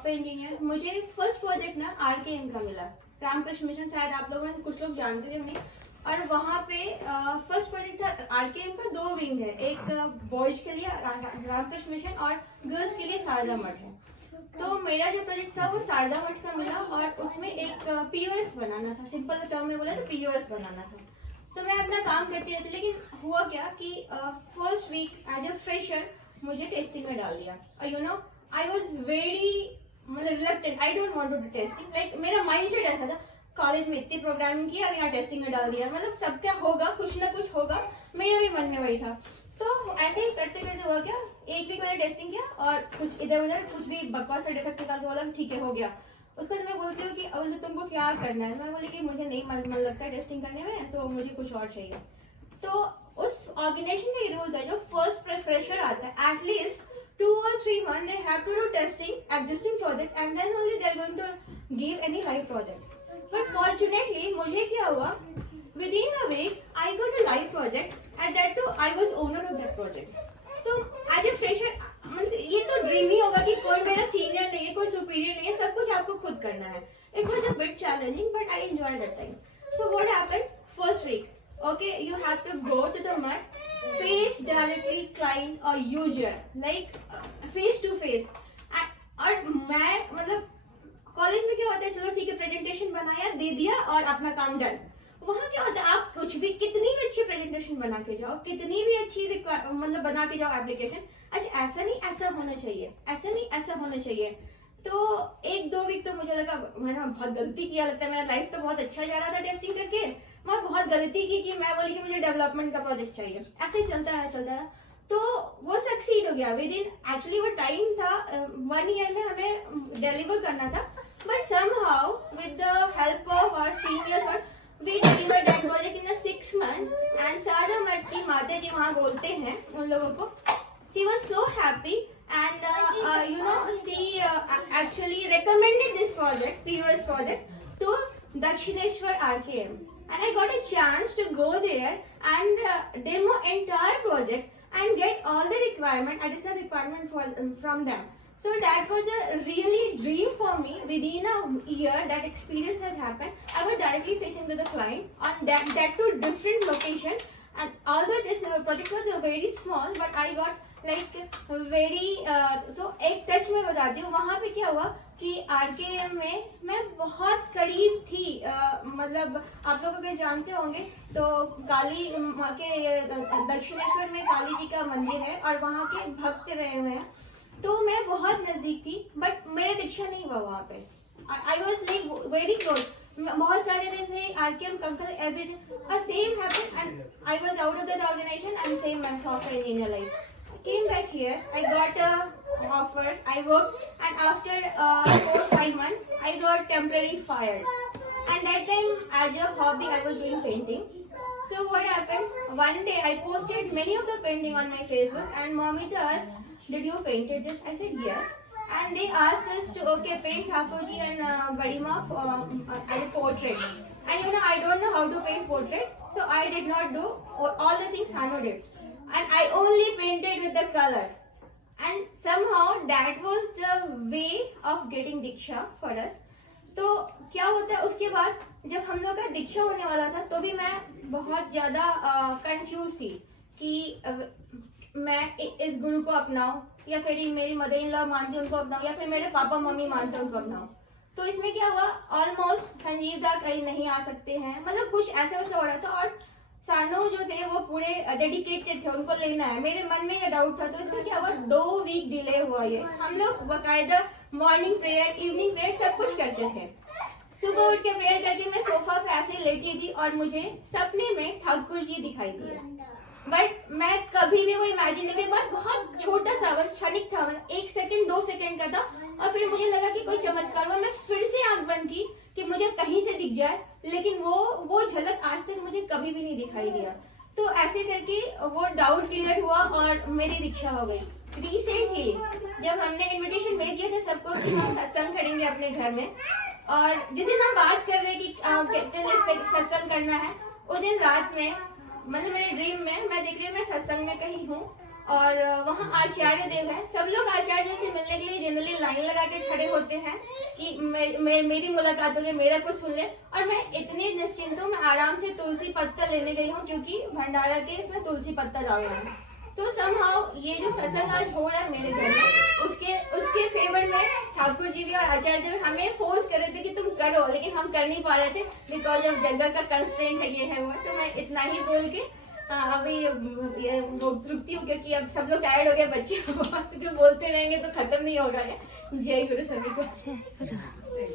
Software engineer. मुझे first project ना RKM का मिला, रामकृष्ण मिशन, शायद आप लोगों में कुछ लोग जानते थे नहीं। और वहाँ पे फर्स्ट प्रोजेक्ट था आरकेएम का। 2 विंग है, एक बॉयज के लिए रामकृष्ण मिशन और गर्ल्स के लिए शारदा मठ है। तो मेरा जो प्रोजेक्ट था वो शारदा मठ का मिला और उसमें एक पीओएस बनाना था। सिंपल टर्म में बोला तो पीओएस बनाना था। तो मैं अपना काम करती रहती, लेकिन हुआ क्या कि first week as a fresher मुझे टेस्टिंग में डाल दिया। और you know I was very मतलब reluctant, I don't want to do testing. Like मेरा माइंडसेट ऐसा था, कॉलेज में इतनी प्रोग्रामिंग किया, अब यहाँ टेस्टिंग में डाल दिया, मतलब सब क्या होगा, कुछ ना कुछ होगा। मेरा भी मन में वही था। तो ऐसे ही करते करते हुआ क्या, एक वीक मैंने टेस्टिंग किया और कुछ इधर उधर कुछ भी बकवास साइड इफेक्ट निकाल के बोला ठीक है हो गया। उसको मैं बोलती हूँ कि अब तुमको क्या करना है, मैं बोली कि मुझे नहीं मन लगता है टेस्टिंग करने में, सो मुझे कुछ और चाहिए। तो उस ऑर्गेनाइजेशन का ये रूल था, जो फर्स्ट फ्रेशर आता है at least 2 or 3 months they have to do testing existing project and then only they are going to give any live project. But fortunately मुझे क्या हुआ, within a week I got a live project and that too I was owner of that project. तो as a fresher ये तो dream ही होगा कि कोई मेरा सीनियर नहीं है, कोई सुपीरियर नहीं है, सब कुछ आपको खुद करना है। It was a bit challenging but I enjoy that time. So what happened first week, okay, you have to go to the mud, face directly client or user, like face to face. और मैं मतलब college में क्या होता है, चलो ठीक है प्रेजेंटेशन बनाया दे दिया और अपना काम डन। वहाँ क्या होता है, आप कुछ भी कितनी भी अच्छी प्रेजेंटेशन बना के जाओ, कितनी भी अच्छी मतलब बना के जाओ एप्लीकेशन, अच्छा ऐसा नहीं ऐसा होना चाहिए, ऐसा नहीं ऐसा होना चाहिए। तो 1-2 वीक तो मुझे लगा मैंने बहुत गलती किया, लगता है मेरा लाइफ तो बहुत अच्छा जा रहा था टेस्टिंग करके, मैं बहुत गलती की कि मैं बोली कि मुझे डेवलपमेंट का प्रोजेक्ट चाहिए। ऐसे ही चलता रहा। तो वो सक्सीड हो गया विद इन, एक्चुअली वो टाइम था 1 ईयर में हमें डिलीवर करना था, but somehow with the help of our seniors we delivered that project in a 6 months and Sharada Math की माता जी वहाँ बोलते हैं उन लोगों को, she was so happy and you know she actually recommended this project, POS project, to Dakshineshwar RKM and I got a chance to go there and demo entire project and get all the additional requirement from them. So that was a really dream for me. Within a year that experience has happened. I was directly facing to the client on that to different location, and although this project was very small but I got like very so एक touch में बताती हूँ वहाँ पे क्या हुआ कि RKM में मैं बहुत करीब थी। मतलब आप लोग अगर जानते होंगे तो काली वहाँ के दक्षिणेश्वर में काली जी का मंदिर है और वहाँ के भक्त रहे हुए हैं, तो मैं बहुत नजदीक थी बट मेरा दीक्षा नहीं हुआ वहाँ पे। I was like very close, बहुत सारे दिन थे आरकेएम कंकल एवरीथिंग और same happened and I was out of that organisation and same went off in your life. Came back here, I got a offer, I worked and after 4-5 months I got temporarily fired and that time as a hobby I was doing painting. So what happened, one day I posted many of the painting on my Facebook and mommy asked, did you painted this? I said yes. And they asked us to paint Thakurji and Badima as a portrait. And you know I don't know how to paint portrait, so I did not do all the things Sanu did. And I only painted with the color. And somehow that was the way of getting Diksha for us. तो क्या होता है उसके बाद जब हम लोग का दीक्षा होने वाला था तो भी मैं बहुत ज्यादा कंफ्यूज थी कि मैं इस गुरु को अपनाऊं या फिर मेरी मदर इन लॉ मानते उनको अपनाऊं या फिर मेरे पापा मम्मी मानते उनको अपनाऊं। तो इसमें क्या हुआ, ऑलमोस्ट संजीव दा कहीं नहीं आ सकते हैं, मतलब कुछ ऐसा वैसा हो रहा था और सानू जो थे वो पूरे डेडिकेटेड थे, उनको लेना है। मेरे मन में ये डाउट था तो इसमें क्या हुआ 2 वीक डिले हुआ। ये हम लोग बाकायदा मॉर्निंग प्रेयर इवनिंग प्रेयर सब कुछ करते थे। सुबह उठ के प्रेयर करके मैं सोफा पे ऐसे लेटी थी और मुझे सपने में ठाकुर जी दिखाई दिए, बट मैं कभी भी वो इमेजिन नहीं, मेरे पास बहुत छोटा सा बस क्षणिक था, 1 सेकंड 2 सेकंड का था और फिर मुझे लगा कि कोई चमत्कार हुआ। मैं फिर से आंख बंद की कि मुझे कहीं से दिख जाए, लेकिन वो झलक आज तक मुझे कभी भी नहीं दिखाई दिया। तो ऐसे करके वो डाउट क्लियर हुआ और मेरी दीक्षा हो गई। रिसेंटली जब हमने इन्विटेशन भेज दिया था सबको कि हम सत्संग करेंगे अपने घर में, और जिस दिन हम बात कर रहे कि सत्संग करना है, उस दिन रात में मतलब मेरे ड्रीम में मैं देख रही हूँ मैं सत्संग में कहीं हूँ और वहाँ आचार्य देव है। सब लोग आचार्य देव से मिलने के लिए जनरली लाइन लगा के खड़े होते हैं कि मेरी मुलाकात हो गई, मेरा कुछ सुन ले। और मैं इतनी निश्चिंत हूँ, मैं आराम से तुलसी पत्ता लेने गई हूँ क्योंकि भंडारा के इसमें तुलसी पत्ता डालना है। तो समहाउ ये जो सत्संग आज हो रहा है मेरे घर में, उसके फेवर में ठाकुर जी भी और आचार्य जी भी हमें फोर्स कर रहे थे कि तुम करो, लेकिन हम कर नहीं पा रहे थे बिकॉज ऑफ जगह का कंस्ट्रेंट है, ये है वो। तो मैं इतना ही बोल के अभी ये तृप्ति हो गया कि अब सब लोग टायर्ड हो गए, बच्चे जो बोलते रहेंगे तो खत्म नहीं होगा। जय गुरु सभी को।